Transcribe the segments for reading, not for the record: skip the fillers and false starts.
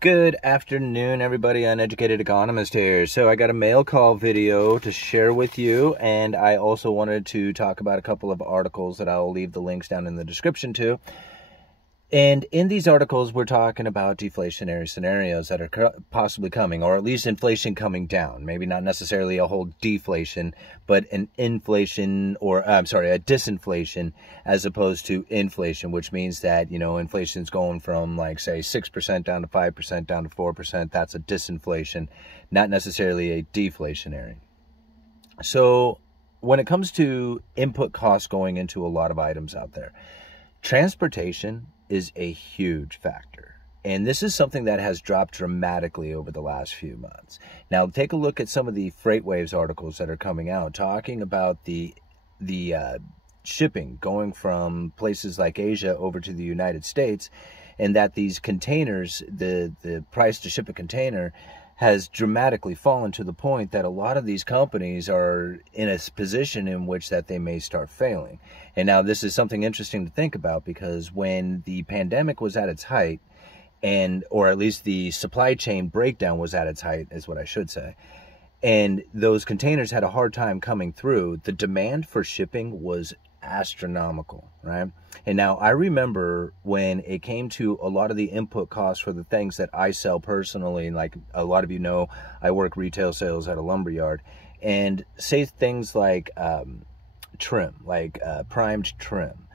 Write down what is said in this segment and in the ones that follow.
Good afternoon, everybody. Uneducated Economist here. So I got a mail call video to share with you, and I also wanted to talk about a couple of articles that I'll leave the links down in the description to. And in these articles, we're talking about deflationary scenarios that are possibly coming, or at least inflation coming down. Maybe not necessarily a whole deflation, but an inflation, or a disinflation, as opposed to inflation, which means that, inflation's going from, like, say, 6% down to 5%, down to 4%. That's a disinflation, not necessarily a deflationary. So when it comes to input costs going into a lot of items out there, transportation is a huge factor. And this is something that has dropped dramatically over the last few months. Now, take a look at some of the FreightWaves articles that are coming out, talking about the shipping going from places like Asia over to the United States, and that these containers, the price to ship a container has dramatically fallen to the point that a lot of these companies are in a position in which that they may start failing. And now this is something interesting to think about, because when the pandemic was at its height, or at least the supply chain breakdown was at its height, is what I should say, and those containers had a hard time coming through, the demand for shipping was astronomical, right? And now I remember when it came to a lot of the input costs for the things that I sell personally, like a lot of you know, I work retail sales at a lumberyard, and say things like trim, like primed trim.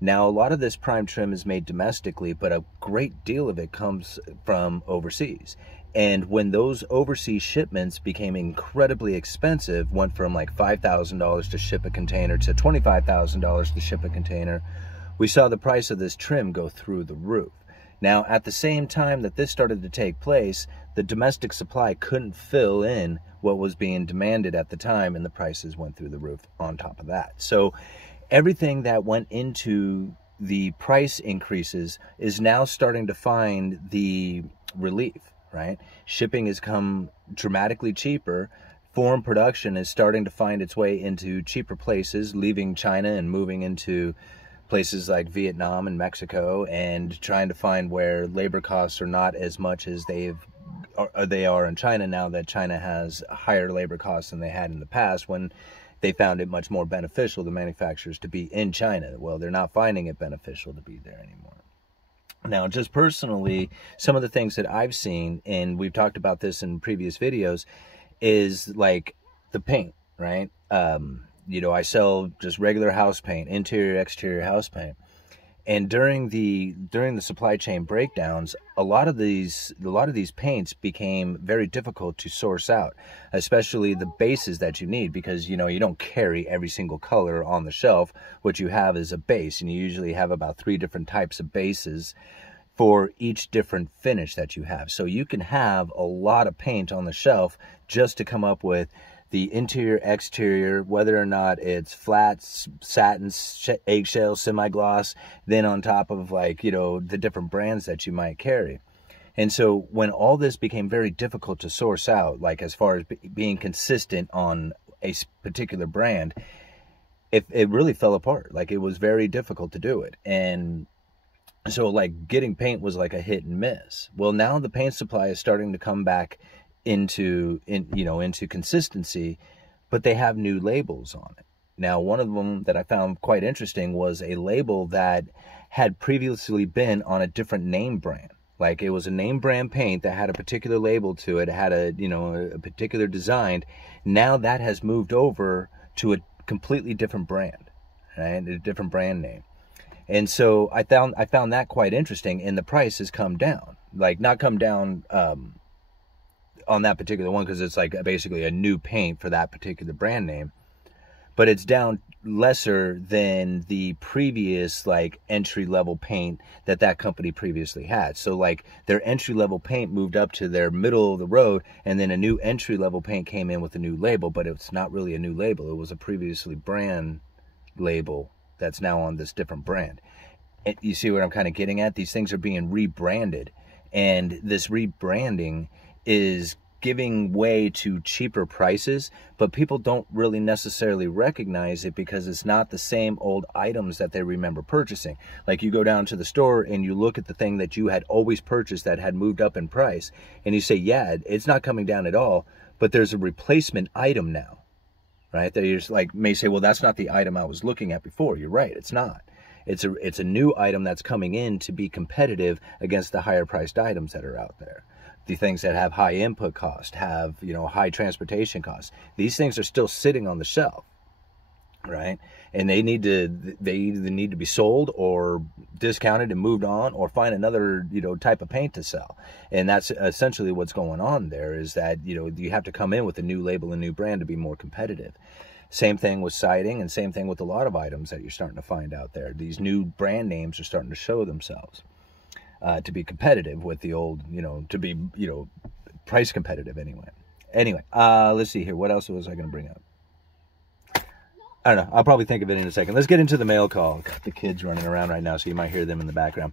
Now, a lot of this primed trim is made domestically, but a great deal of it comes from overseas. And when those overseas shipments became incredibly expensive, went from like $5,000 to ship a container to $25,000 to ship a container, we saw the price of this trim go through the roof. Now, at the same time that this started to take place, the domestic supply couldn't fill in what was being demanded at the time, and the prices went through the roof on top of that. So everything that went into the price increases is now starting to find the relief, right? Shipping has come dramatically cheaper. Foreign production is starting to find its way into cheaper places, leaving China and moving into places like Vietnam and Mexico, and trying to find where labor costs are not as much as they are in China, now that China has higher labor costs than they had in the past, when they found it much more beneficial to manufacturers to be in China. Well, they're not finding it beneficial to be there anymore. Now, just personally, some of the things that I've seen, and we've talked about this in previous videos, is like the paint, right? I sell just regular house paint, interior, exterior house paint. And during the supply chain breakdowns, a lot of these paints became very difficult to source out, especially the bases that you need, because you don't carry every single color on the shelf. What you have is a base, and you usually have about 3 different types of bases for each different finish that you have. So you can have a lot of paint on the shelf just to come up with the interior, exterior, whether or not it's flat, satin, eggshell, semi-gloss, then on top of the different brands that you might carry. And so when all this became very difficult to source out, like as far as being consistent on a particular brand, it really fell apart. Like, it was very difficult to do it. And so like getting paint was like a hit and miss. Well, now the paint supply is starting to come back into consistency, but they have new labels on it. Now, one of them that I found quite interesting was a label that had previously been on a different name brand. Like, it was a name brand paint that had a particular label to it, had a particular design. Now that has moved over to a completely different brand, right? A different brand name. And so I found that quite interesting, and the price has come down. Like, not come down on that particular one, because it's like basically a new paint for that particular brand name, but it's down lesser than the previous like entry-level paint that company previously had. So like their entry-level paint moved up to their middle of the road, and then a new entry-level paint came in with a new label, but it's not really a new label. It was a previously brand label that's now on this different brand. And you see what I'm kind of getting at? These things are being rebranded, and this rebranding is giving way to cheaper prices, but people don't really necessarily recognize it because it's not the same old items that they remember purchasing. Like you go down to the store and you look at the thing that you had always purchased that had moved up in price, and you say, yeah, it's not coming down at all, but there's a replacement item now, right? That you're just like, may say, well, that's not the item I was looking at before. You're right, it's not. It's a new item that's coming in to be competitive against the higher priced items that are out there. The things that have high input cost, have, you know, high transportation costs. These things are still sitting on the shelf, right? And they either need to be sold or discounted and moved on, or find another, you know, type of paint to sell. And that's essentially what's going on there, is that, you know, you have to come in with a new label, a new brand to be more competitive. Same thing with siding, and same thing with a lot of items that you're starting to find out there. These new brand names are starting to show themselves to be competitive with the old, you know, to be, you know, price competitive anyway. Anyway, let's see here. What else was I going to bring up? I don't know. I'll probably think of it in a second. Let's get into the mail call. Got the kids running around right now, so you might hear them in the background.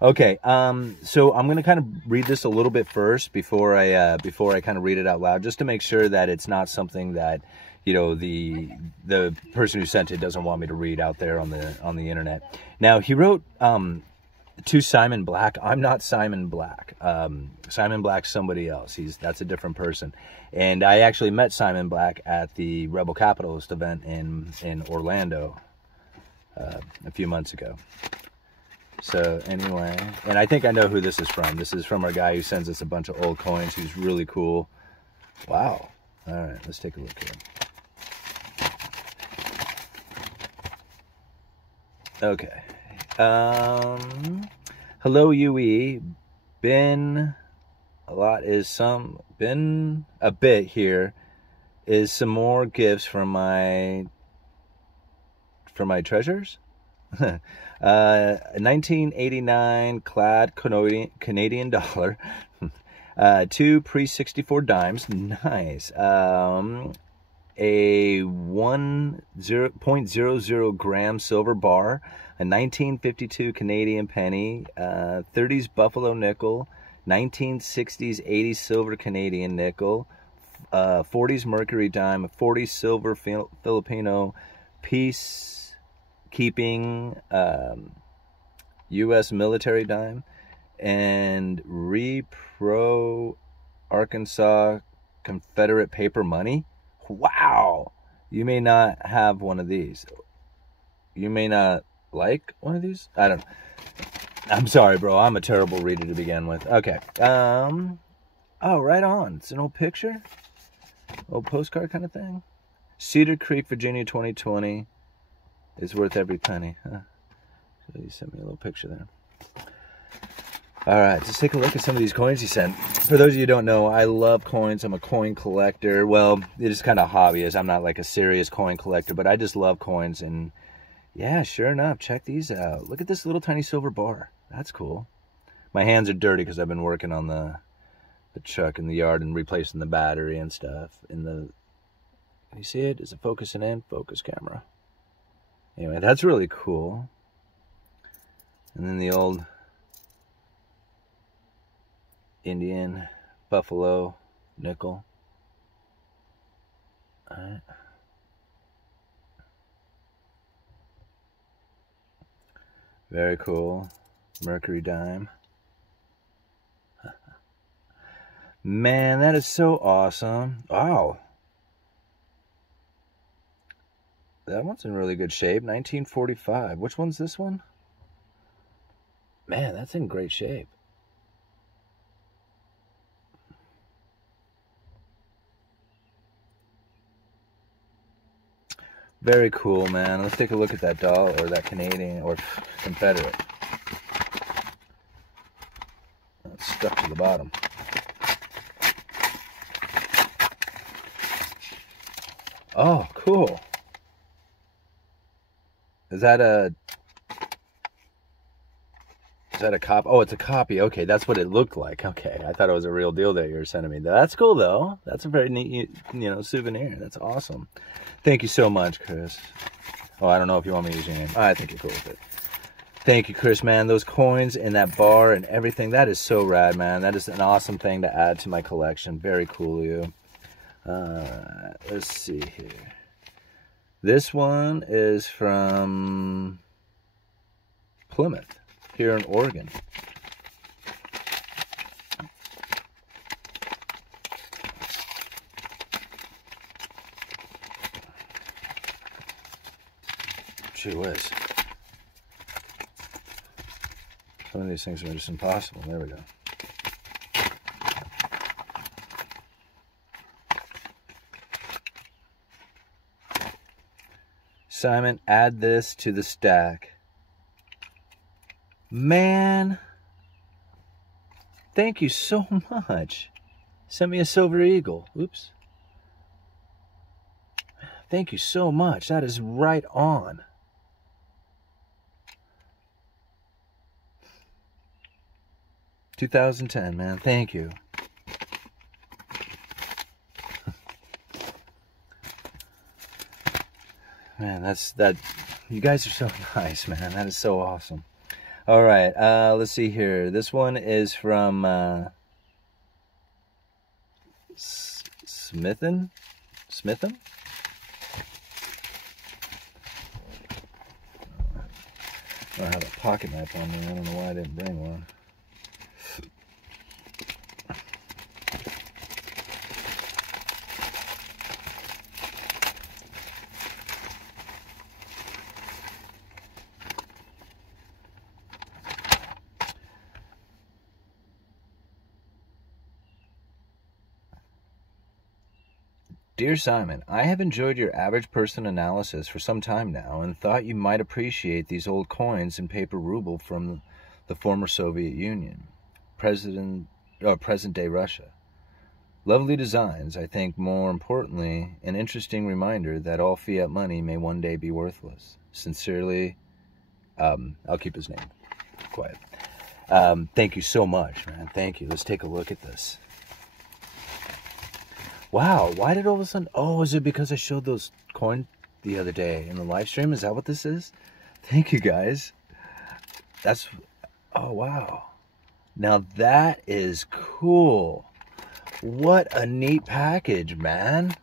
Okay, so I'm going to kind of read this a little bit first before I kind of read it out loud, just to make sure that it's not something that, you know, the person who sent it doesn't want me to read out there on the internet. Now, he wrote to Simon Black. I'm not Simon Black. Simon Black's somebody else. That's a different person. And I actually met Simon Black at the Rebel Capitalist event in Orlando a few months ago. So anyway, and I think I know who this is from. This is from our guy who sends us a bunch of old coins. He's really cool. Wow. All right, let's take a look here. Okay. Hello, UE. Been a bit here. Is some more gifts from my treasures. 1989 clad Canadian dollar. 2 pre-64 dimes. Nice. A 0.00 gram silver bar, a 1952 Canadian penny, 30s Buffalo nickel, 1960s 80s silver Canadian nickel, 40s Mercury dime, a 40s silver Filipino peacekeeping U.S. military dime, and Repro Arkansas Confederate paper money. Wow! You may not have one of these. You may not like one of these? I don't know. I'm sorry, bro. I'm a terrible reader to begin with. Okay. Oh, right on. It's an old picture? Old postcard kind of thing? Cedar Creek, Virginia, 2020 is worth every penny. Huh? So you sent me a little picture there. All right, let's take a look at some of these coins he sent. For those of you who don't know, I love coins. I'm a coin collector. Well, it is kind of hobbyist. I'm not like a serious coin collector, but I just love coins. And yeah, sure enough, check these out. Look at this little tiny silver bar. That's cool. My hands are dirty because I've been working on the truck in the yard and replacing the battery and stuff. Can you see it? Is it focusing in? Focus camera. Anyway, that's really cool. And then the old Indian Buffalo nickel. All right. Very cool. Mercury dime. Man, that is so awesome. Wow. That one's in really good shape. 1945. Which one's this one? Man, that's in great shape. Very cool, man. Let's take a look at that dollar, or that Canadian, or Confederate. It's stuck to the bottom. Oh, cool. Is that a copy? Oh, it's a copy. Okay, that's what it looked like. Okay, I thought it was a real deal that you were sending me. That's cool, though. That's a very neat, souvenir. That's awesome. Thank you so much, Chris. Oh, I don't know if you want me to use your name. I think you're cool with it. Thank you, Chris, man. Those coins and that bar and everything, that is so rad, man. That is an awesome thing to add to my collection. Very cool of you. Let's see here. This one is from Plymouth, here in Oregon. Gee whiz. Some of these things are just impossible. There we go. Simon, add this to the stack. Man, thank you so much. Send me a silver eagle. Oops. Thank you so much. That is right on. $2010, man. Thank you. Man, that. You guys are so nice, man. That is so awesome. All right, let's see here. This one is from Smitham. I don't have a pocket knife on me. I don't know why I didn't bring one. Dear Simon, I have enjoyed your average person analysis for some time now and thought you might appreciate these old coins and paper ruble from the former Soviet Union, present-day Russia. Lovely designs, I think more importantly, an interesting reminder that all fiat money may one day be worthless. Sincerely, I'll keep his name quiet. Thank you so much, man. Thank you. Let's take a look at this. Wow, why did all of a sudden... Oh, is it because I showed those coins the other day in the live stream? Is that what this is? Thank you, guys. That's... Oh, wow. Now, that is cool. What a neat package, man.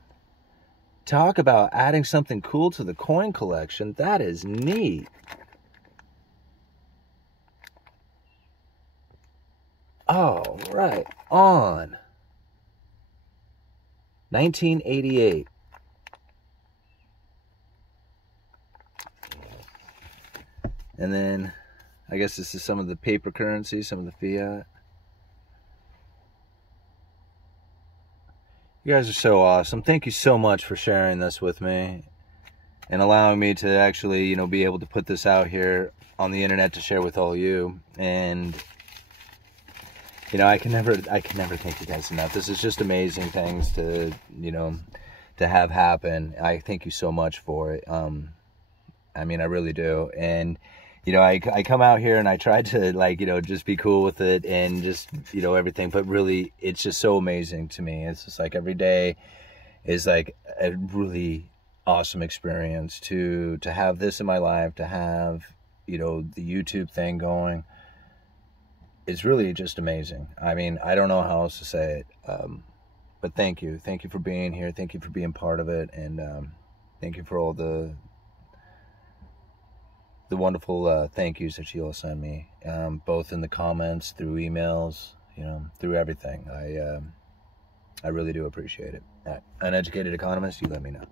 Talk about adding something cool to the coin collection. That is neat. Oh, right on. 1988. And then, I guess this is some of the paper currency, some of the fiat. You guys are so awesome. Thank you so much for sharing this with me and allowing me to actually, be able to put this out here on the internet to share with all you. And I can never thank you guys enough. This is just amazing things to have happen. I thank you so much for it. I mean, I really do. And I come out here and I try to just be cool with it and just everything, but really it's just so amazing to me. It's just like every day is like a really awesome experience to have this in my life, to have the YouTube thing going. It's really just amazing. I mean, I don't know how else to say it, but thank you for being here, thank you for being part of it, and thank you for all the wonderful thank yous that you all send me, both in the comments, through emails, through everything. I really do appreciate it. Uneducated Economist, you let me know.